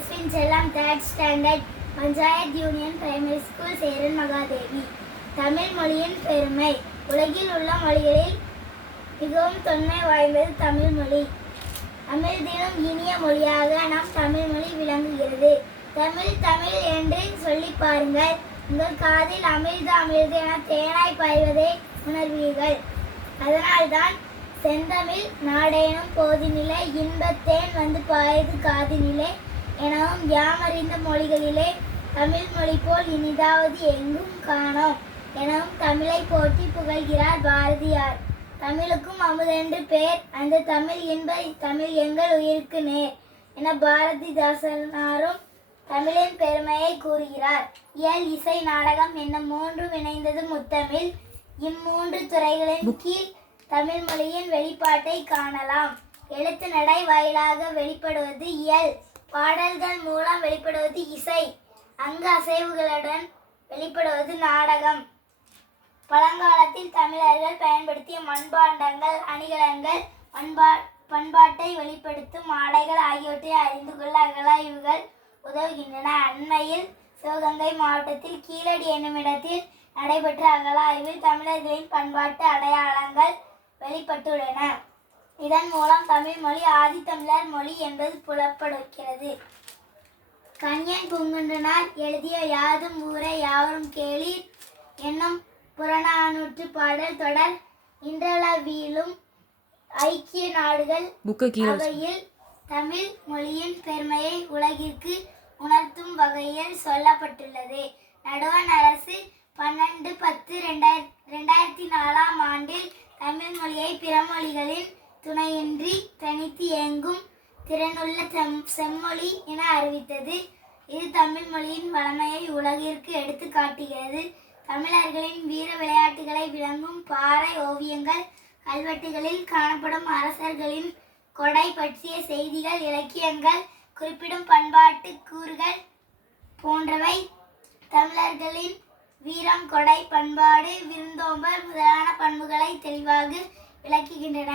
Jaswin Chellam third standard panchayat union primary school Cheran Mahadevi. Tamil மொழியின் பெருமை. உலகில் உள்ள மொழிகளில் மிகவும் தொன்மை வாய்ந்தது தமிழ் மொழி. அமிழ்திலும் இனிய மொழியாக நம் தமிழ் மொழி விளங்குகிறது. தமிழ் தமிழ் என்று சொல்லி பாருங்கள். உங்கள் காதில் அமிழ்து அமிழ்து என தேனாய் பாய்வதை உணர்வீர்கள். அதனால்தான் செந்தமிழ் நாடேனும் போதினிலே இன்பத்தேன் வந்து பாய்து காதி நிலை எனவும் யாமறிந்த மொழிகளிலே தமிழ் மொழி போல் இனிதாவது எங்கும் காணோம். எனவும் தமிழை போற்றி புகழ்கிறார் பாரதியார். தமிழுக்கும் அமுதென்று பேர். அந்த தமிழ் இன்ப தமிழ் எங்கள் உயிருக்கு நேர். என பாரதிதாசனாரும் தமிழின் பெருமையை கூறுகிறார். இயல் இசை நாடகம் என்னும் மூன்றும் இணைந்தது முத்தமிழ். இம்மூன்று துறைகளின் கீழ் தமிழ் மொழியின் வெளிப்பாட்டை காணலாம். எழுத்து நடை வாயிலாக வெளிப்படுவது இயல். பாடல்கள் மூலம் வெளிப்படுவது இசை. அங்க அசைவுகளுடன் வெளிப்படுவது நாடகம். பழங்காலத்தில் தமிழர்கள் பயன்படுத்திய மண்பாண்டங்கள் அணிகலன்கள் பண்பா பண்பாட்டை வெளிப்படுத்தும் ஆடைகள் ஆகியவற்றை அறிந்து கொள்ள அகலாய்வுகள் உதவுகின்றன. அண்மையில் சிவகங்கை மாவட்டத்தில் கீழடி என்னும் இடத்தில் நடைபெற்ற அகலாய்வில் தமிழர்களின் பண்பாட்டு அடையாளங்கள் வெளிப்பட்டுள்ளன. இதன் மூலம் தமிழ் மொழி ஆதித்தமிழர் மொழி என்பது புலப்படுகிறது கன்யன் பூங்குன்றனார் எழுதிய யாதும் ஊரை யாவரும் கேளீர் என்னும் புறநானூற்று பாடல் தொடர் இன்றளவிலும் ஐக்கிய நாடுகள். அவையில் தமிழ் மொழியின் பெருமையை உலகிற்கு உணர்த்தும் வகையில் சொல்லப்பட்டுள்ளது நடுவண் அரசு பன்னெண்டு பத்து ரெண்டாயிர ரெண்டாயிரத்தி நாலாம் ஆண்டில் தமிழ் மொழியை பிற மொழிகளின் துணையின்றி தனித்து இயங்கும் திறனுள்ள செம் செம்மொழி என அறிவித்தது. இது தமிழ் மொழியின் வளமையை உலகிற்கு எடுத்து காட்டுகிறது. தமிழர்களின் வீர விளையாட்டுகளை விளங்கும் பாறை ஓவியங்கள் கல்வெட்டுகளில் காணப்படும் அரசர்களின் கொடை பற்றிய செய்திகள் இலக்கியங்கள் குறிப்பிடும் பண்பாட்டு கூறுகள் போன்றவை. தமிழர்களின் வீரம் கொடை பண்பாடு விருந்தோம்பல் முதலான பண்புகளை தெளிவாக விளக்குகின்றன.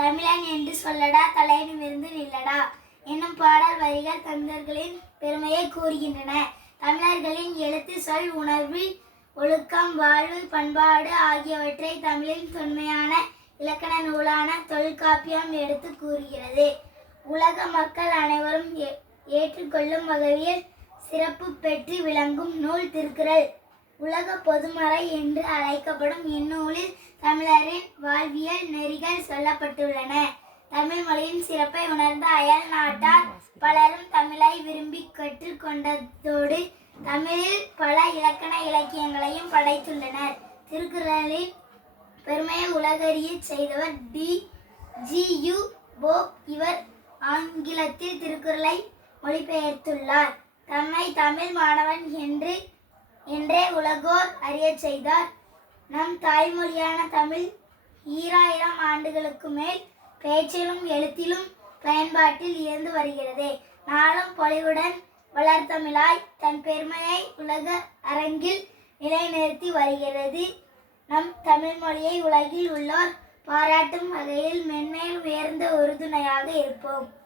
தமிழன் என்று சொல்லடா தலையிடமிருந்து நில்லடா என்னும் பாடல் வரிகள் தமிழர்களின் பெருமையை கூறுகின்றன. தமிழர்களின் எழுத்து சொல் உணர்வு ஒழுக்கம் வாழ்வு பண்பாடு ஆகியவற்றை தமிழின் தொன்மையான இலக்கண நூலான தொல்காப்பியம் எடுத்து கூறுகிறது. உலக மக்கள் அனைவரும் ஏ- ஏற்றுக்கொள்ளும் வகையில் சிறப்பு பெற்று விளங்கும் நூல் திருக்குறள். உலக பொதுமறை என்று அழைக்கப்படும் இந்நூலில் தமிழரின் வாழ்வியல் நெறிகள் சொல்லப்பட்டுள்ளன. தமிழ் மொழியின் சிறப்பை உணர்ந்த அயல் நாட்டார் பலரும் தமிழை விரும்பி கற்றுக்கொண்டதோடு தமிழில் பல இலக்கண இலக்கியங்களையும் படைத்துள்ளனர். திருக்குறளின் பெருமையை உலகறிய செய்தவர் டி. ஜி. யு. போப். இவர் ஆங்கிலத்தில் திருக்குறளை மொழிபெயர்த்துள்ளார். தம்மை தமிழ் மாணவன் என்று என்றே உலகோர் அறியச் செய்தார். நம் தாய்மொழியான தமிழ் ஈராயிரம் ஆண்டுகளுக்கு மேல் பேச்சிலும் எழுத்திலும் பயன்பாட்டில் இருந்து வருகிறது. நாளும் பொலிவுடன் வளர்த்தமிழாய் தன் பெருமையை உலக அரங்கில் நிலைநிறுத்தி வருகிறது. நம் தமிழ் மொழியை உலகில் உள்ளோர் பாராட்டும் வகையில் மென்மேல் உயர்ந்த உறுதுணையாக இருப்போம்.